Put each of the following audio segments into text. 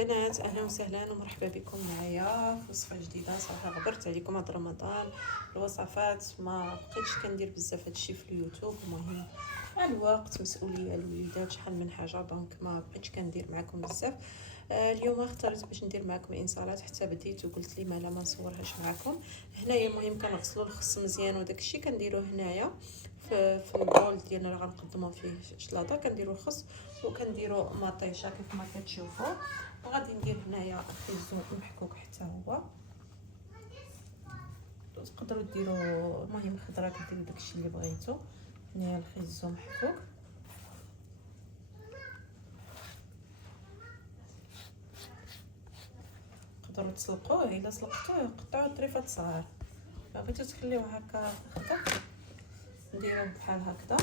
البنات، اهلا وسهلا ومرحبا بكم معايا في وصفه جديده. صراحه غبرت عليكم هاد رمضان الوصفات، ما بقيتش كندير بزاف هادشي في اليوتيوب. المهم مع الوقت مسؤوليه الوليدات شحال من حاجه، دونك ما بقيتش كندير معكم بزاف. اليوم اخترت باش ندير معكم انسالات، حتى بديت وقلت لي مالا ما نصورهاش معكم. هنايا المهم كنغسلوا الخس مزيان وداكشي كنديروه هنايا في البول ديالنا اللي غنقدموا فيه شلاضه. كنديروا الخس وكنديروا مطيشه كيف ما كتشوفوا، وغادي ندير هنايا خيزو محكوك حتى هو. تقدروا ديروا المهم خضره، كديروا داكشي اللي بغيتو. هنايا الخيزو محكوك، تقدروا تسلقوه. الا سلقتوه قطعوه طريفات صغار، ما بغيتو تخليوه هكا خضر نديروه بحال هكذا.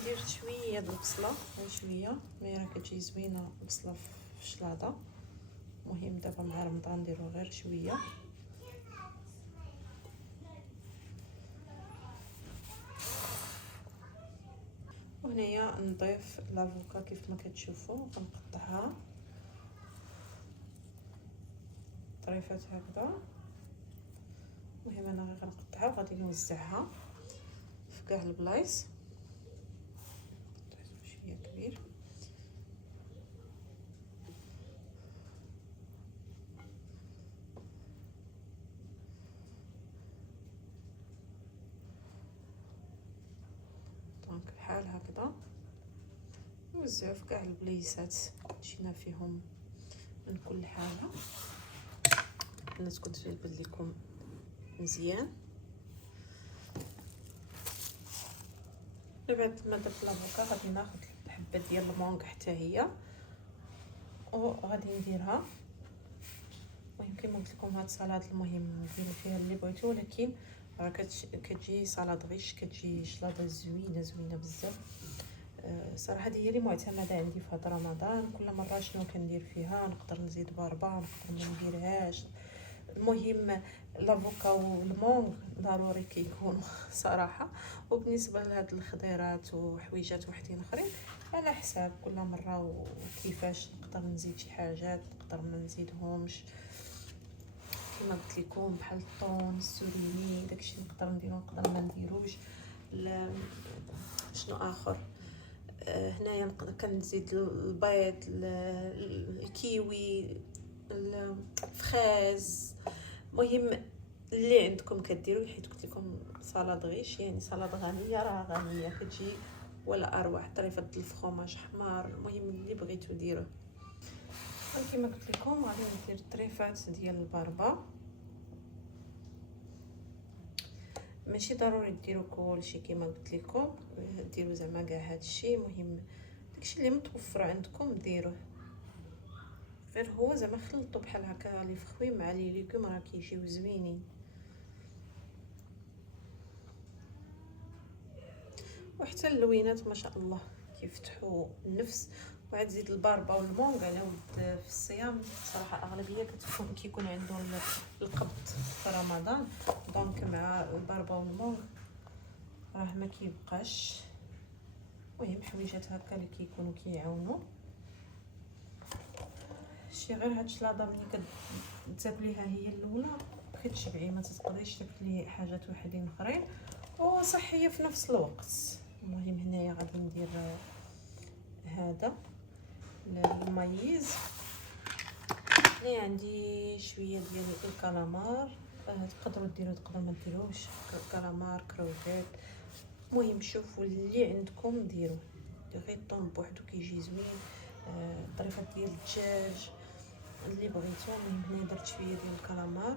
ندير شويه د البصله، شويه مي راه كتجي زوينه البصله في الشلاضه. المهم دابا مع رمضان نديرو غير شويه. وهنايا نضيف لافوكا كيف ما كتشوفوا، كنقطعها طريفات هكذا. المهم انا غير غنقطعها وغادي نوزعها في كاع البلايص. شويه كبير. دونك بحال هكذا نوزعو في كاع البلايصات مشينا فيهم من كل حاجه. الناس كنت تجبد لكم مزيان. بعد ما درت لافوكا غادي ناخذ الحبه ديال المونغ حتى هي وغادي نديرها. المهم كما قلت لكم هاد السلطه المهم ديروا فيها اللي بغيتو، ولكن راه كتجي سلطه غيش، كتجي شلاضه زوينه بزاف. صراحه هذه هي اللي معتمده عندي في هذا رمضان. كل مره شنو كندير فيها، نقدر نزيد باربا، نقدر ما نديرهاش. المهم لافوكا والمونغ ضروري كيكونوا صراحه. وبالنسبه لهاد الخضيرات وحويجات وحدين اخرين على حساب كل مره وكيفاش نقدر نزيد شي حاجات، نقدر ما نزيدهمش. كما قلت لكم بحال الطون السوريني داكشي نقدر نديرو نقدر ما نديروش. شنو اخر، هنايا نقدر كنزيد البيض، الكيوي، الفخاز. المهم اللي عندكم كديروا، حيت قلت لكم سلطه غيش يعني سلطه غنيه، راه غنيه كتجي ولا اروح. طريفه الفرماج حمار، المهم اللي بغيتو ديروه. كما قلت لكم غادي ندير طريفات ديال البربه. ماشي ضروري ديروا كلشي كما قلت لكم، ديروا زعما كاع هادشي. المهم داكشي اللي متوفر عندكم ديروه، غير هو زعما خلطوا بحال هكا لي فخوي مع لي ليغوم راه كيجيو زوينين. وحتى اللوينات ما شاء الله كيفتحوا النفس. وعاد زيد الباربه والمونغ على ود في الصيام. صراحه اغلبيه كيكون عندهم القبض في رمضان، دونك مع الباربه والمونغ راه ما كيبقاش. المهم حويجات هكا اللي كيكونوا كيعاونوا. شي غير هاد الشلاضه ملي كتاكليها هي الاولى كتشبعي، ما تقدريش تاكلي حاجات وحدين اخرين، وصحيه في نفس الوقت. المهم هنايا غادي ندير هذا المايز. هنا عندي شويه ديال الكالامار، تقدروا ديروا تقدروا ما ديروش كالامار كروفيت. المهم شوفوا اللي عندكم ديروا. غير الطون بوحدو كيجي زوين. طريفه ديال الدجاج اللي بغيتو. المهم هنا درت شويه ديال الكالامار،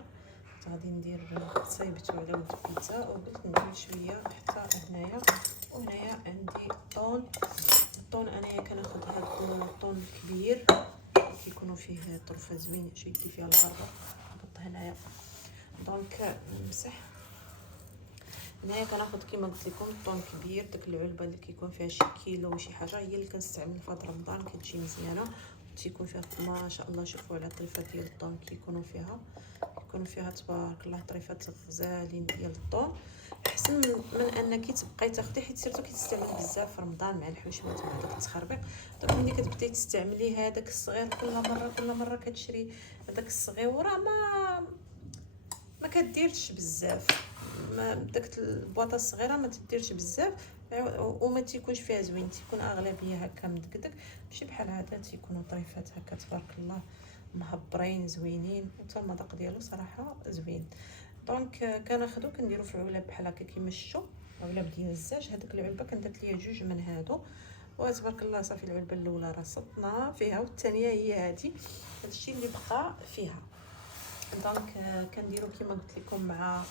غادي ندير صايبتو على ود البيتزا، وقلت ندير شويه حتى هنايا. وهنايا عندي الطون انايا كناخذ هذا الطون الكبير كيكونوا فيه طرفه زوين، شدي فيها البربه نحط هنايا. دونك نمسح هنايا كناخذ كما قلت لكم الطون كبير، داك العلبه اللي كيكون فيها شي كيلو شي حاجه هي اللي كنستعمل في هذا رمضان، كتجي مزيانه تيكون فيها ما شاء الله. شوفوا على الطريفات ديال الطون كيكونوا فيها تبارك الله طريفات غزالين ديال الطون. احسن من انك تبقاي تاخدي، حيت سيرتو كيتستعمل بزاف في رمضان مع الحشمات مع داك التخربيق. دونك ملي كتبداي تستعملي هذاك الصغير كل مره كتشري هذاك الصغير، راه ما كديرش بزاف، ما داك البواطه الصغيره ما تديرش بزاف، وما تيكونش فيها زوين، تيكون اغلبيه هكا مدكدك، ماشي بحال هذا تيكونوا طريفات هكا تبارك الله مهبرين زوينين، وحتى المذاق ديالو صراحه زوين. دونك كناخذو كنديرو في علب بحال هكا كيما شفتوا، علب ديال الزاج. هذيك العلبه كندرت ليا جوج من هادو، وتبارك الله صافي العلبه الاولى راه سطنا فيها، والثانيه هي هذه، هادشي اللي بقى فيها. دونك كنديرو كيما قلت لكم مع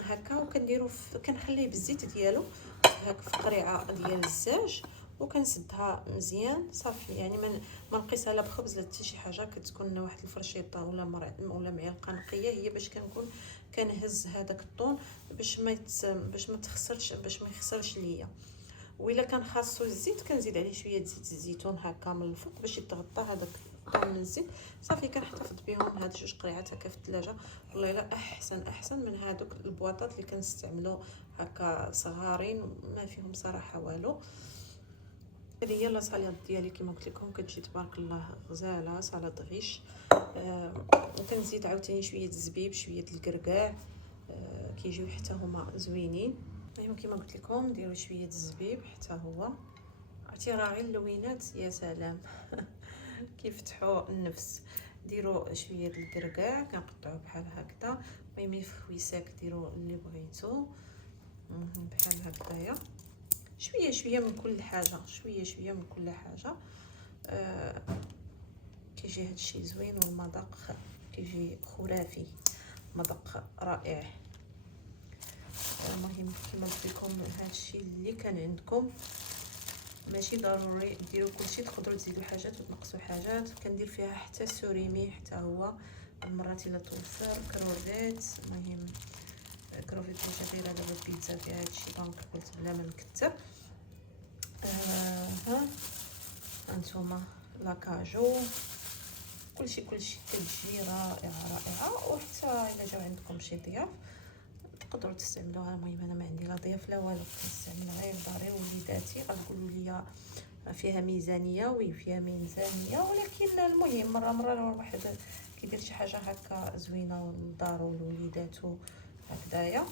هكا، وكنديرو كنخليه بالزيت ديالو هكا في قريعه ديال الزاج، وكنسدها مزيان صافي. يعني ما نقيسها لا بخبز لا حتى شي حاجه، كتكون واحد الفرشيطه ولا معلقه نقيه، هي باش كنكون كنهز هذاك الطون باش ما تخسرش، باش ما يخسرش ليا. وإلا كان خاصو الزيت كنزيد عليه شويه زيت الزيتون هكا من الفوق باش يتغطى هذاك الطون من الزيت صافي. كنحتفظ بهم هاد جوج قريعات هكا في الثلاجه، والله الا احسن من هادوك البواطات اللي كنستعملوا هكا صغارين ما فيهم صراحه والو. هذه هي لاصاليط ديالي كما قلت لكم، كتجي تبارك الله غزاله، صالاد غيش. وكنزيد عاوتاني شويه الزبيب شويه الكركاع، كيجيو حتى هما زوينين. المهم كما قلت لكم ديروا شويه الزبيب حتى هو، عرفتي راه غير اللوينات يا سلام كيفتحوا النفس. ديروا شويه الكركاع كنقطعوه بحال هكذا، المهم فويساك ديروا اللي بغيتو بحال هكذايا، شويه من كل حاجه، شويه من كل حاجه. كيجي هادشي زوين، والمذاق كيجي خرافي، مذاق رائع. المهم كما قلت لكم هادشي اللي كان عندكم، ماشي ضروري ديروا كلشي، تقدروا تزيدوا حاجات وتنقصوا حاجات. كندير فيها حتى سوريمي حتى هو المرات الا توفر، كروفيت. المهم كروفيت اللي غير دابا البيتزا فيها هادشي، دونك قلت بلا ما نكثر. ها انتما لاكاجو، كلشي كتجي رائعه. وحتى الا جاو عندكم شي ضياف تقدروا تستعملوها. المهم انا ما عندي لا ضياف لا والو، كنستعمل غير داري ووليداتي. غتقولوا لي فيها ميزانيه، وي فيها ميزانيه، ولكن المهم مره لو واحد كيدير شي حاجه هكا زوينه لدارو ولوليداتو هكذايا،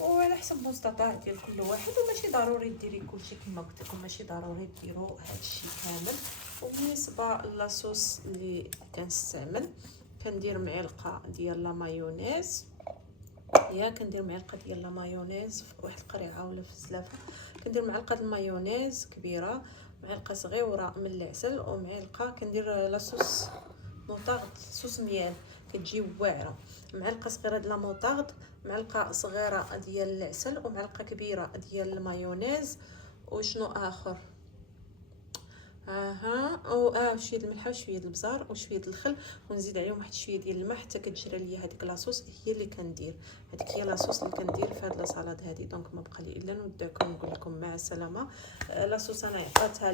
وعلى حسب المستطاع ديال كل واحد. وماشي ضروري ديري كلشي كما قلت لكم، ماشي ضروري ديروا هادشي كامل. وبالنسبه للاصوص اللي كنستعمل، كندير معلقه ديال لا مايونيز، كندير معلقه ديال لا مايونيز في واحد القريعه ولا في الزلافه. كندير معلقه المايونيز كبيره، معلقه صغيره من العسل، ومعلقه كندير لاصوص موطارد، صوص ميال كتجي واعره. معلقه صغيره ديال لا موطارد، معلقه صغيره ديال العسل، ومعلقه كبيره ديال المايونيز. وشنو اخر؟ شويه الملح وشويه البزار وشويه الخل، ونزيد عليهم واحد شويه ديال الماء حتى كتجرى ليا هذيك لاصوص. هي اللي كندير، هذيك هي لاصوص اللي كندير في هاد لاصالاد هذه. دونك ما بقى لي الا نودعكم نقول لكم مع السلامه. لاصوص انا عطيتها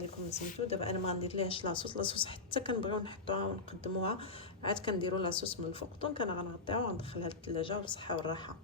لكم سميتو. دابا انا ما غندير ليهاش لاصوص حتى كنبغيو نحطوها ونقدموها عاد كنديروا لاصوص من الفوق. دونك انا غنغطيها وغندخلها للثلاجه بالصحه والراحه.